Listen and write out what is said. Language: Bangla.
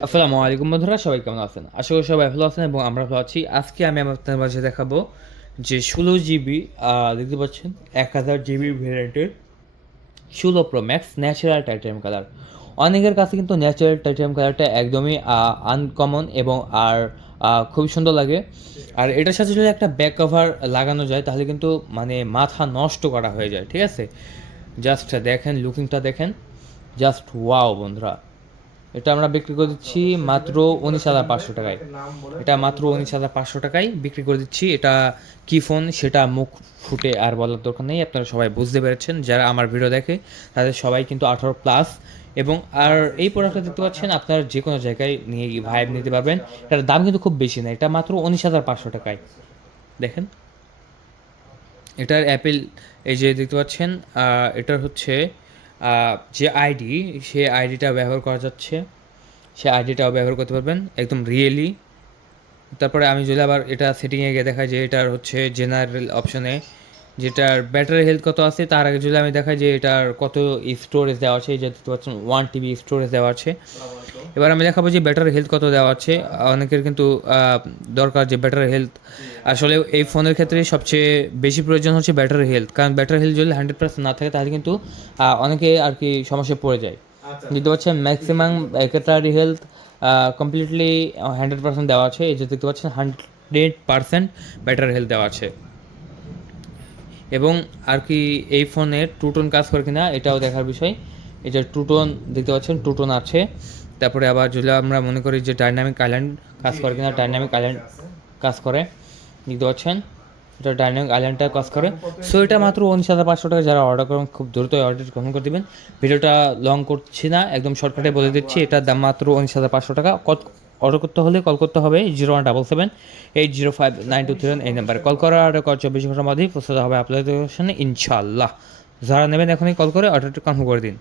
আসসালামু আলাইকুম বন্ধুরা, সবাই কেমন আছেন? আশা করি সবাই ভালো আছেন এবং আমরা ভালো আছি। আজকে আমি আপনাদের মাঝে দেখাবো যে 16 জিবি দেখতে পাচ্ছেন 1000 জিবি ভ্যারিয়েন্টের 16 Pro Max natural titanium colour. অনেকের কাছে কিন্তু ন্যাচারাল টাইটানিয়াম কালারটা একদমই আনকমন এবং খুবই সুন্দর লাগে। আর এটার সাথে যদি একটা ব্যাক কভার লাগানো যায় তাহলে কিন্তু মানে মাথা নষ্ট করা হয়ে যায়, ঠিক আছে? জাস্ট দেখেন, লুকিংটা দেখেন, জাস্ট ওয়াও বন্ধুরা। এটা আমরা বিক্রি করে দিচ্ছি মাত্র 19,500 টাকায়। এটা মাত্র 19,500 টাকায় বিক্রি করে দিচ্ছি। এটা কী ফোন সেটা মুখ ফুটে আর বলার দরকার নেই, আপনারা সবাই বুঝতে পেরেছেন। যারা আমার ভিডিও দেখে তাদের সবাই কিন্তু 18+। এবং আর এই প্রোডাক্টটা দেখতে পাচ্ছেন আপনার যে কোনো জায়গায় নিয়ে ভাইব নিতে পারবেন। এটার দাম কিন্তু খুব বেশি না, এটা মাত্র 19,500 টাকায়। দেখেন এটার অ্যাপেল, এই যে দেখতে পাচ্ছেন, এটার হচ্ছে যে আইডি, সে আইডিটা ব্যবহার করা যাচ্ছে, সে আইডিটাও ব্যবহার করতে পারবেন একদম রিয়েলি। তারপরে আমি যদি আবার এটা সেটিংয়ে গিয়ে দেখাই যে এটার হচ্ছে জেনারেল অপশনে যেটার ব্যাটারি হেলথ কত আছে, তার আগে যদি আমি দেখাই যে এটার কত স্টোরেজ দেওয়া আছে, এই যে দেখতে পাচ্ছেন 1 TB স্টোরেজ দেওয়া আছে। এবার আমি দেখাবো যে ব্যাটারি হেলথ কত দেওয়া আছে। অনেকের কিন্তু দরকার যে ব্যাটারি হেলথ, আসলে এই ফোনের ক্ষেত্রে সবচেয়ে বেশি প্রয়োজন হচ্ছে ব্যাটারি হেলথ, কারণ ব্যাটারি হেলথ যদি 100% না থাকে তাহলে কিন্তু অনেকে আর কি সমস্যায় পড়ে যায়। দেখতে পাচ্ছেন ম্যাক্সিমাম ব্যাটারি হেলথ কমপ্লিটলি 100% দেওয়া আছে। এই যে দেখতে পাচ্ছেন 100% ব্যাটারি হেলথ দেওয়া আছে। এবং আর কি এই ফোনে টুটোন কাজ করে কিনা এটাও দেখার বিষয়। এই যে টুটোন দেখতে পাচ্ছেন, টুটোন আছে। তারপরে আবার যদি আমরা মনে করি যে ডাইনামিক আইল্যান্ড কাজ করে কিনা, ডাইনামিক আইল্যান্ড কাজ করে, দেখতে পাচ্ছেন এটা ডাইনামিক আইল্যান্ডটা কাজ করে। সো এটা মাত্র 19,500 টাকা। যারা অর্ডার করেন খুব দ্রুত অর্ডার গ্রহণ করে দেবেন। ভিডিওটা লং করছি না, একদম শর্টকাটে বলে দিচ্ছি, এটার দাম মাত্র 19,500 টাকা। অর্ডার করতে হলে কল করতে হবে 0177805923 এই নাম্বারে কল করা। অর্ডার করার 24 ঘন্টার মধ্যেই প্রস্তুত হবে আপনাদের সামনে ইনশাল্লাহ। যারা নেবেন এখনই কল করে অর্ডারটা কনফার্ম করে দিন।